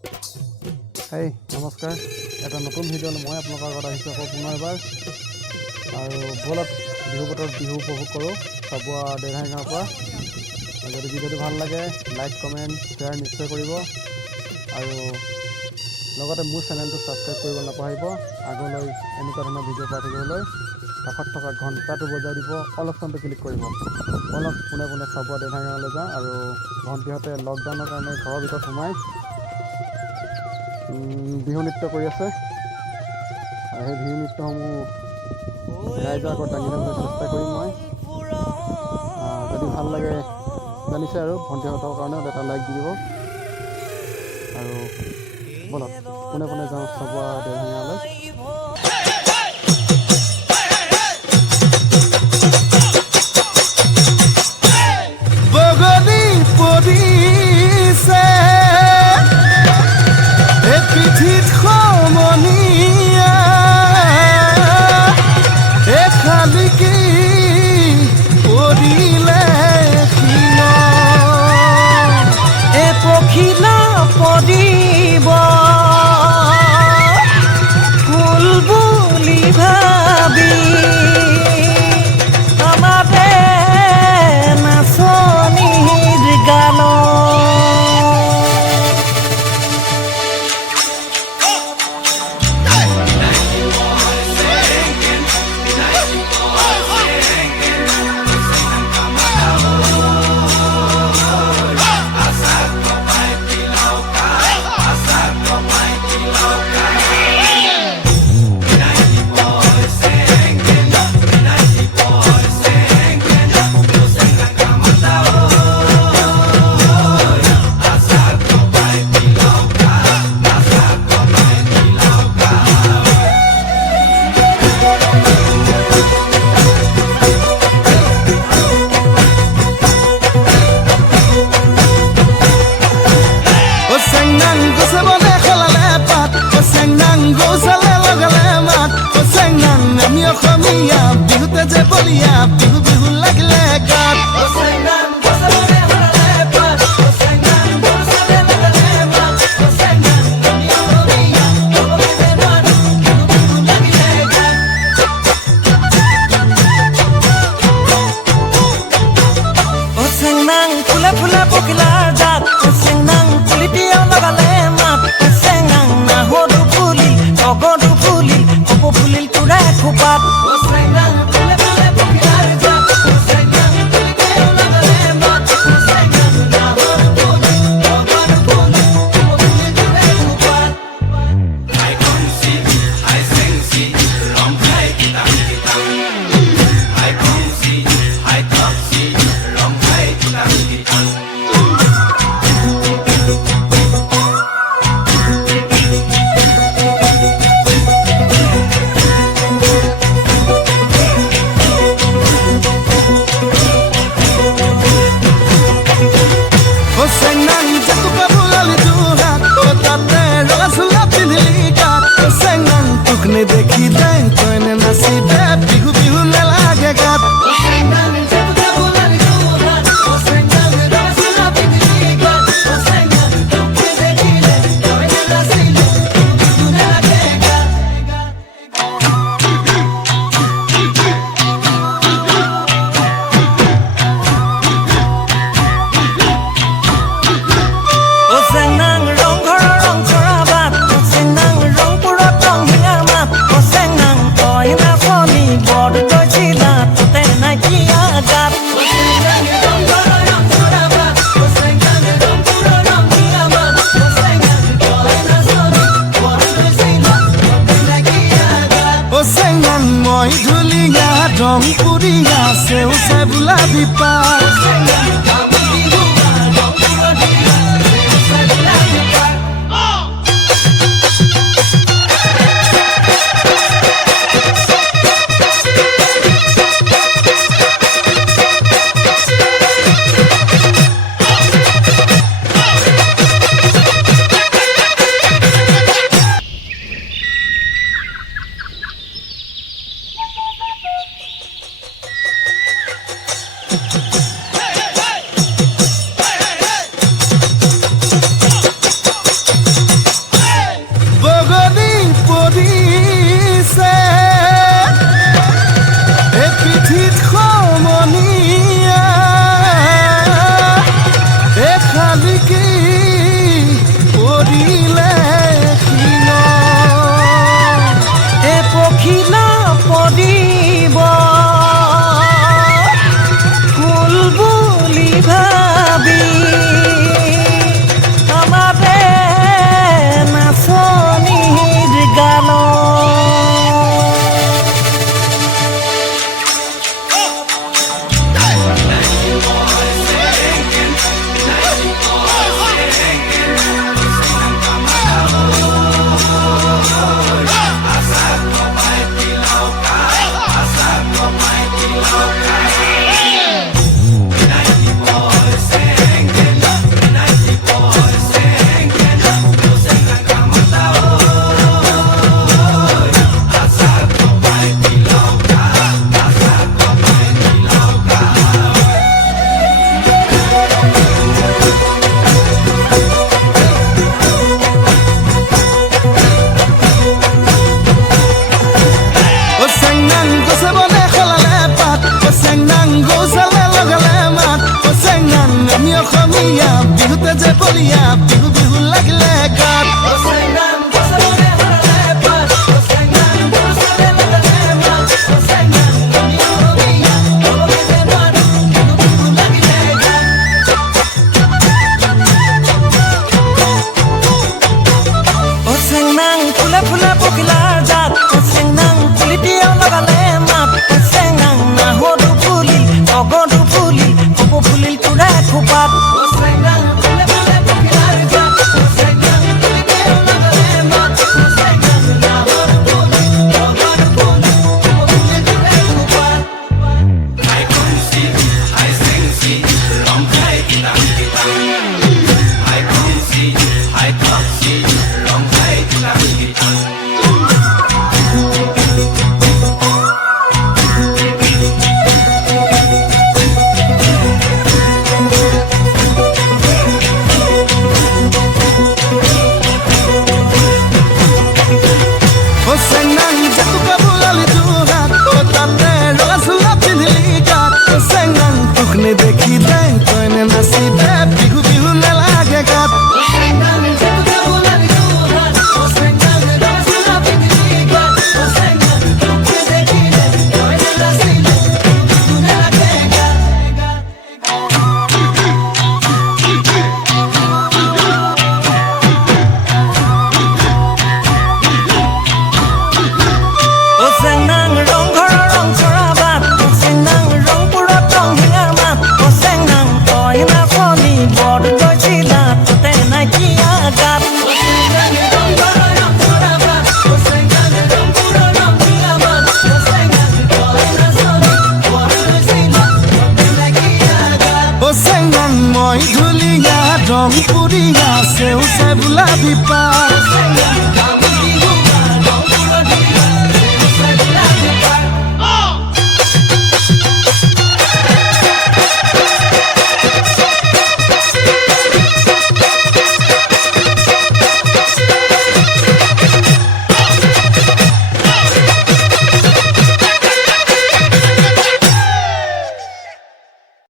হেই নমস্কাৰ, এটা নতুন ভিডিঅ' মই আপোনালোকৰ আগত আহিছোঁ আকৌ পুনৰ এবাৰ। আৰু ব'লক বিহু বতৰত বিহু উপভোগ কৰোঁ চাবুৱা দেৰহাই গাঁৱৰ পৰা। যদি ভিডিঅ'টো ভাল লাগে লাইক কমেণ্ট শ্বেয়াৰ নিশ্চয় কৰিব আৰু লগতে মোৰ চেনেলটো ছাবস্ক্ৰাইব কৰিব নাপাহৰিব। আগলৈ এনেকুৱা ধৰণৰ ভিডিঅ' পাই থাকিবলৈ কাষত থকা ঘণ্টাটো বজাই দিব, অল অপশ্যনটো ক্লিক কৰিব। অলপ পোনে পোনে চাবুৱা দেৰহাই গাঁৱলৈ যাওঁ। আৰু ভণ্টিহঁতে লকডাউনৰ কাৰণে ঘৰৰ ভিতৰত সোমাই বিহু নৃত্য কৰি আছে আৰু সেই বিহু নৃত্যসমূহ ৰাইজৰ আগত দাঙি ধৰিবলৈ চেষ্টা কৰিম মই। যদি ভাল লাগে জানিছে আৰু ভণ্টিহঁতৰ কাৰণেও এটা লাইক দি দিব। আৰু ব'লক পোনে পোনে যাওঁ চাবুৱা দেৰহাই গাঁৱলৈ। বগলী পৰিছে পিঠিত সমনীয়া শালিকি পৰিলে পখিলা পৰিব ফুল বুলি ভাবি আমাৰে নাচনীৰ গানত বিহুতে যে বলিয়া বিহু বিহু লাগিলে গাত ফুলে ফুলে পখিলাৰ জাত চেংনাং ফুলি দিয়া লগালে মাত চেংনাং নাহৰো ফুলিল অগৰো ফুলিল কপৌ ফুলিল তোৰা খোপাত দেখি দেন তইনে নাচি দে বিহু বিহু নেলাগে গাত মই ধুলিয়া ৰং পুৰিয়া সেউছে বোলাবি পা ফুলে ফুলে পখিলাৰ জাত চেংনাং পুলিটিয়া লগালে মাত চেংনাং নাহৰটো ফুলিল অগৰটো ফুলিল কপৌ ফুলিল তোৰা খোপাত চেংনাং ফুলে ফুলে পখিলাৰ জাত চেংনাং পুলিটিয়া লগালে মাত চেংনাং নাহৰটো ফুলিল অগৰটো ফুলিল কপৌ ফুলিল তোৰা খোপাত দেখি দে তইনে নাচি দে বিহু বিহু নেলাগে গাত মই ধুলিয়া ৰং পুৰিয়া সেউছে বোলা বিপা